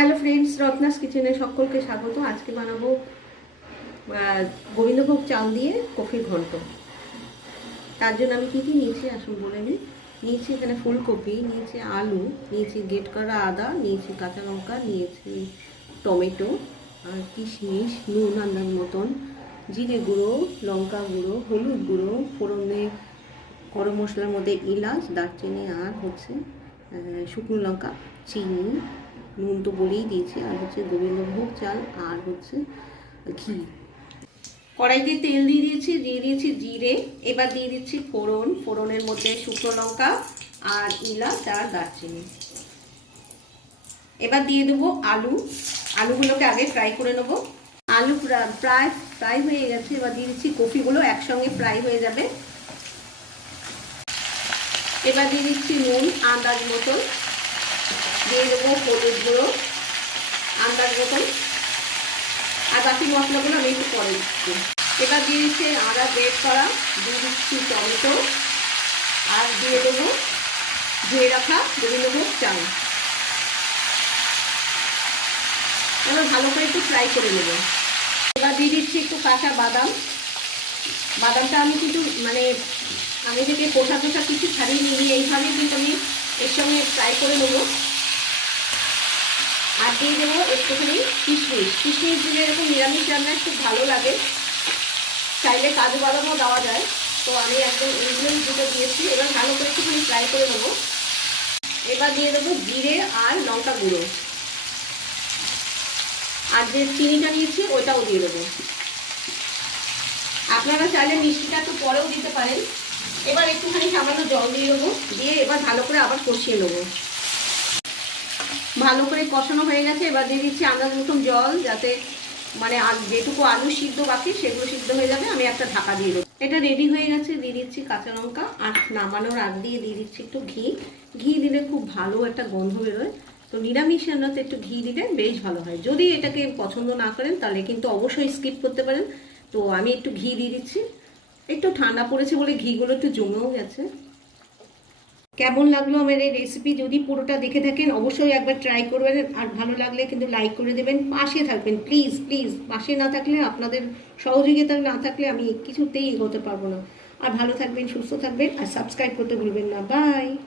Hello friends Ratna's কিচেনে সকলকে স্বাগত। আজকে বানাবো গোবিন্দভোগ চাল দিয়ে কফির ঘন্ট। তার জন্য আমি কী কী নিয়েছি আসুন বলে নিই। নিয়েছি এখানে ফুলকপি, নিয়েছি আলু, নিয়েছি গেট করা আদা, নিয়েছি কাঁচা লঙ্কা, নিয়েছি টমেটো, আর কিশমিশ, নুন আন্দাজ মতন, জিরে গুঁড়ো, লঙ্কা গুঁড়ো, হলুদ গুঁড়ো, ফোড়নে গরম মশলার মধ্যে এলাচ, দারচিনি, আর হচ্ছে শুকনো লঙ্কা, চিনি নুন তো বলেই দিয়েছি, আর হচ্ছে গোবিন্দভোগ চাল আর হচ্ছে ঘি। কড়াইতে তেল দিয়ে দিয়েছি দিয়ে দিয়েছি জিরে, এবার দিয়ে দিচ্ছি ফোড়ন। ফোড়নের মধ্যে শুকনো লঙ্কা আর এলাচ আর দারচিনি। এবার দিয়ে দেবো আলু। আলুগুলোকে আগে ফ্রাই করে নেব। আলু প্রায়, ফ্রাই হয়ে গেছে, এবার দিয়ে দিচ্ছি কফিগুলো একসঙ্গে ফ্রাই হয়ে যাবে। এবার দিয়ে দিচ্ছি নুন আন্দাজ মতন। দিয়ে দেবো হলুদ গুঁড়ো আন্দাজ মতন আর বাকি মশলাগুলো আমি একটু পরে দিচ্ছি। এবার দিয়ে দিচ্ছি আদা গ্রেট করা দিয়ে দিচ্ছি টমেটো, আর দিয়ে দেবো ধুয়ে রাখা গোবিন্দভোগ চাল। এবার ভালো করে একটু ফ্রাই করে নেব। এবার দিয়ে দিচ্ছি একটু কাঁচা বাদাম। বাদামটা আমি কিন্তু মানে আমি থেকে কোষা কোষা কিছু ছাড়িয়ে নিয়ে এইভাবেই সঙ্গে ফ্রাই করে নেব। আর দিয়ে দেবো একটুখানি কিশমিশ। কিশমিশ দিলে এরকম নিরামিষ রান্নায় খুব ভালো লাগে। চাইলে কাজু বাদামও দেওয়া যায়। তো আমি একদম এইগুলোই দুটো দিয়েছি। এবার ভালো করে একটুখানি ফ্রাই করে নেব। এবার দিয়ে দেবো জিরে আর লঙ্কা গুঁড়ো। আর যে চিনিটা নিয়েছি ওইটাও দিয়ে দেবো। আপনারা চাইলে মিষ্টিটা একটু পরেও দিতে পারেন। এবার একটুখানি সামান্য জল দিয়ে দেবো। দিয়ে এবার ভালো করে আবার কষিয়ে নেব। ভালো করে কষানো হয়ে গেছে, এবার দিয়ে দিচ্ছি আন্দাজ মতন জল যাতে মানে যেটুকু আলু সিদ্ধ বাকি সেগুলো সিদ্ধ হয়ে যাবে, আমি একটা ঢাকা দিয়ে দেবো। এটা রেডি হয়ে গেছে, দিয়ে দিচ্ছি কাঁচা লঙ্কা আর নামানোর আগ দিয়ে দিয়ে দিচ্ছি একটু ঘি। ঘি দিলে খুব ভালো একটা গন্ধ বেরোয়। তো নিরামিষ রান্নাতে একটু ঘি দিলে বেশ ভালো হয়। যদি এটাকে পছন্দ না করেন তাহলে কিন্তু অবশ্যই স্কিপ করতে পারেন। তো আমি একটু ঘি দিয়ে দিচ্ছি। একটু ঠান্ডা পড়েছে বলে ঘিগুলো একটু জমেও গেছে। কেমন লাগল আমার এই রেসিপি যদি পুরোটা দেখে থাকেন, অবশ্যই একবার ট্রাই করবেন। আর ভালো লাগলে কিন্তু লাইক করে দেবেন। পাশে থাকবেন। প্লিজ প্লিজ পাশে না থাকলে, আপনাদের সহযোগিতা না থাকলে আমি কিছুতেই এগোতে পারব না। আর ভালো থাকবেন, সুস্থ থাকবেন, আর সাবস্ক্রাইব করতে ভুলবেন না। বাই